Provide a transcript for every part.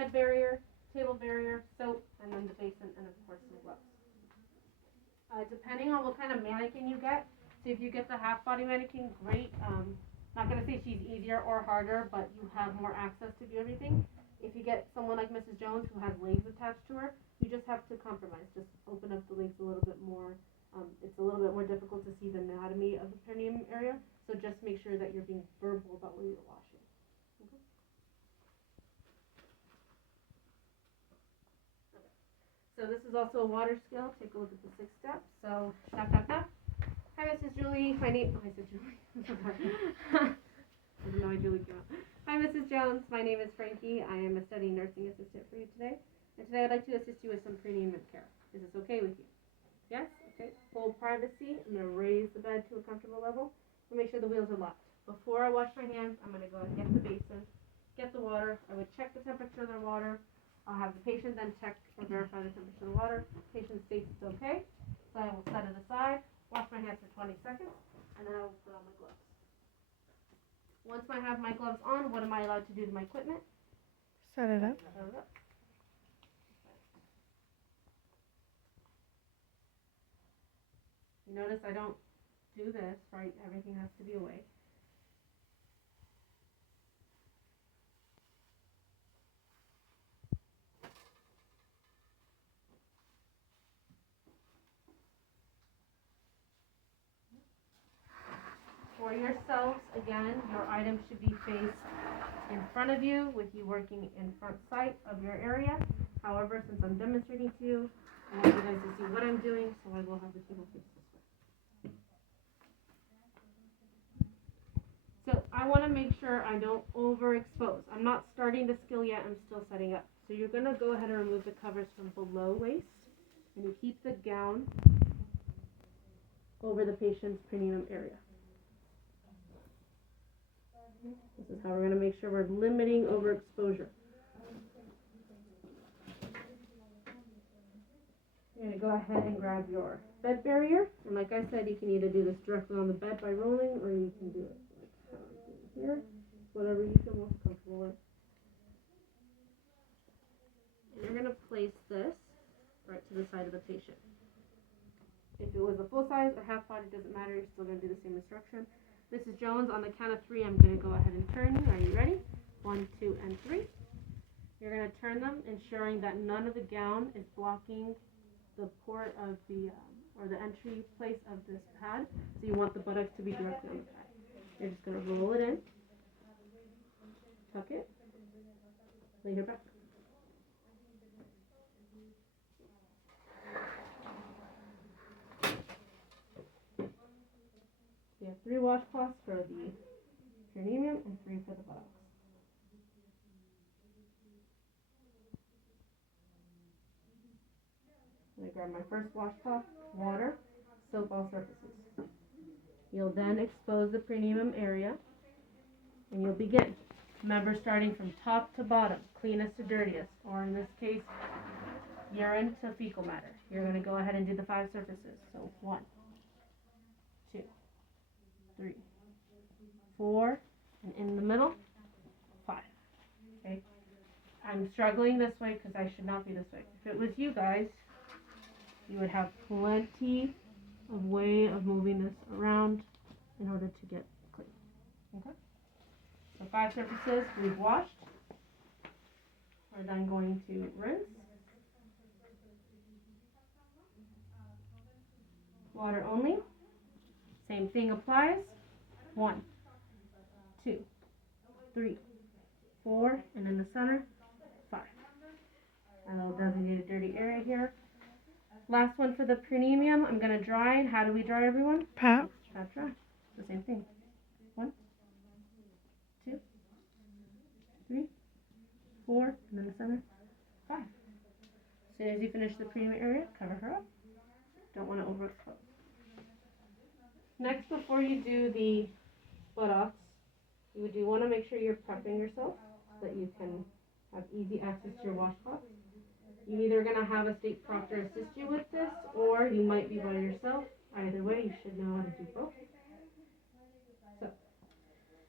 bed barrier, table barrier, soap, and then the basin, and of course some gloves. Depending on what kind of mannequin you get, so if you get the half body mannequin, great. Not gonna say she's easier or harder, but you have more access to do everything. If you get someone like Mrs. Jones who has legs attached to her, you just have to compromise. Just open up the legs a little bit more. It's a little bit more difficult to see the anatomy of the perineum area, so just make sure that you're being verbal about what you're washing. Okay. So this is also a water skill. Take a look at the 6 steps. So, knock, knock, knock. Hi, Mrs. Julie. My name. Oh, I said Julie. I don't know why Julie came out. Hi, Mrs. Jones. My name is Frankie. I am a study nursing assistant for you today. And today I'd like to assist you with some perineum care. Is this okay with you? Yes? Okay. Full privacy. I'm going to raise the bed to a comfortable level and make sure the wheels are locked. Before I wash my hands, I'm going to go and get the basin, get the water. I would check the temperature of the water. I'll have the patient then check or verify the temperature of the water. Patient states it's okay. So I will set it aside, wash my hands for 20 seconds, and then I will put on my gloves. Once I have my gloves on, what am I allowed to do to my equipment? Set it up. Set it up. You notice I don't do this, right? Everything has to be away. For yourselves, again, your items should be faced in front of you with you working in front sight of your area. However, since I'm demonstrating to you, I want you guys to see what I'm doing, so I will have the table face this way. So I want to make sure I don't overexpose. I'm not starting the skill yet, I'm still setting up. So you're going to go ahead and remove the covers from below waist, and you keep the gown over the patient's perineum area. This is how we're going to make sure we're limiting overexposure. You're going to go ahead and grab your bed barrier. And like I said, you can either do this directly on the bed by rolling, or you can do it like how I'm doing here. Whatever you feel most comfortable with. And you're going to place this right to the side of the patient. If it was a full size or half body, doesn't matter. You're still going to do the same instruction. Mrs. Jones, on the count of 3, I'm going to go ahead and turn you. Are you ready? 1, 2, and 3. You're going to turn them, ensuring that none of the gown is blocking the port of the, or the entry place of this pad. So you want the buttocks to be directly on the pad. You're just going to roll it in, tuck it, lay your back. You have 3 washcloths for the perineum and 3 for the buttocks. I'm going to grab my first washcloth, water, soap all surfaces. You'll then expose the perineum area, and you'll begin. Remember, starting from top to bottom, cleanest to dirtiest, or in this case, urine to fecal matter. You're going to go ahead and do the 5 surfaces. So 1, 2, 3, 4, and in the middle, 5. Okay? I'm struggling this way because I should not be this way. If it was you guys, you would have plenty of way of moving this around in order to get clean. Okay? So 5 surfaces we've washed. We're then going to rinse. Water only. Same thing applies. 1, 2, 3, 4, and in the center, 5. A little designated dirty area here. Last one for the perineum, I'm going to dry. How do we dry, everyone? Pat. Pat dry. The same thing. 1, 2, 3, 4, and then the center, 5. As soon as you finish the perineum area, cover her up. Don't want to overexpose. Next, before you do the buttocks, you do want to make sure you're prepping yourself so that you can have easy access to your washcloth. You're either going to have a state proctor assist you with this, or you might be by yourself. Either way, you should know how to do both. So,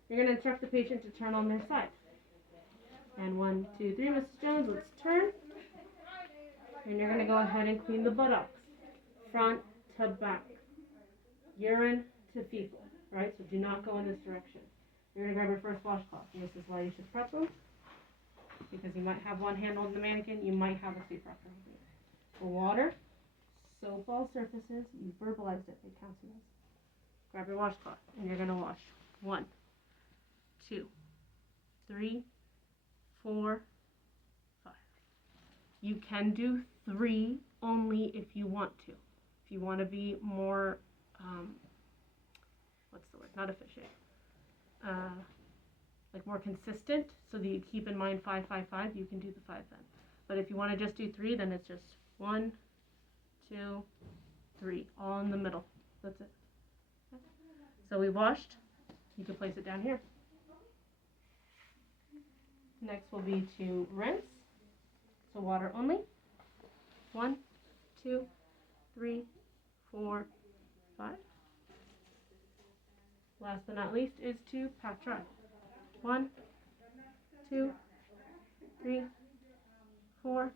you're going to instruct the patient to turn on their side. And 1, 2, 3, Mrs. Jones, let's turn. And you're gonna go ahead and clean the buttocks, front to back, urine to fecal, right? So do not go in this direction. You're gonna grab your first washcloth, and this is why you should prep them, because you might have one hand on the mannequin, you might have a seat prepper. For water, soap all surfaces, you verbalized it, it counts as. Grab your washcloth, and you're gonna wash 1, 2, 3, 4, 5. You can do 3 only if you want to. If you want to be more, what's the word? Not efficient. Like more consistent, so that you keep in mind 5, 5, 5. You can do the 5 then. But if you want to just do 3, then it's just 1, 2, 3, all in the middle. That's it. Okay. So we washed. You can place it down here. Next will be to rinse. So water only. 1, 2, 3, 4, 5. Last but not least is to pat dry. 1, 2, 3, 4,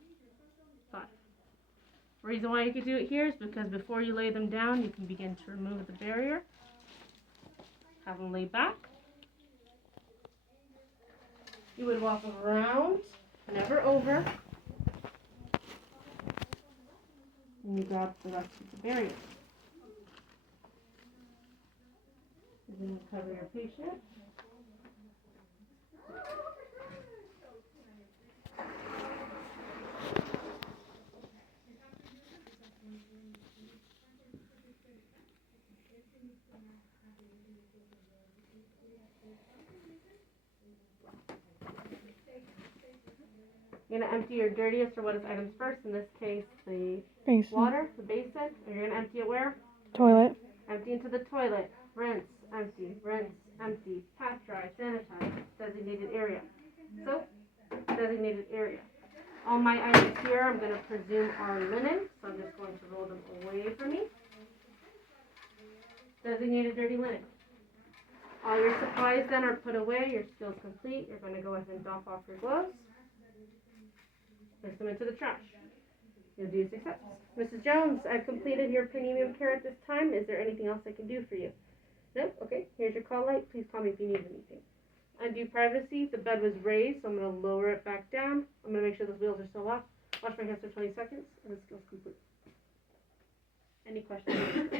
5. The reason why you can do it here is because before you lay them down, you can begin to remove the barrier. Have them lay back. You would walk around, never over. And you grab the rest of the barrier. You're going to cover your patient. You're going to empty your dirtiest or wettest items first. In this case, the water, the basin. And you're going to empty it where? Toilet. Empty into the toilet. Rinse, empty, pat dry, sanitize, designated area. Soap, designated area. All my items here, I'm going to presume are linen, so I'm just going to roll them away from me. Designated dirty linen. All your supplies then are put away, your skills complete. You're going to go ahead and doff off your gloves. Place them into the trash. You'll do success. Mrs. Jones, I've completed your premium care at this time. Is there anything else I can do for you? No? Okay. Here's your call light. Please call me if you need anything. Undue privacy. The bed was raised, so I'm going to lower it back down. I'm going to make sure those wheels are still off. Wash my hands for 20 seconds, and the skill's complete. Any questions?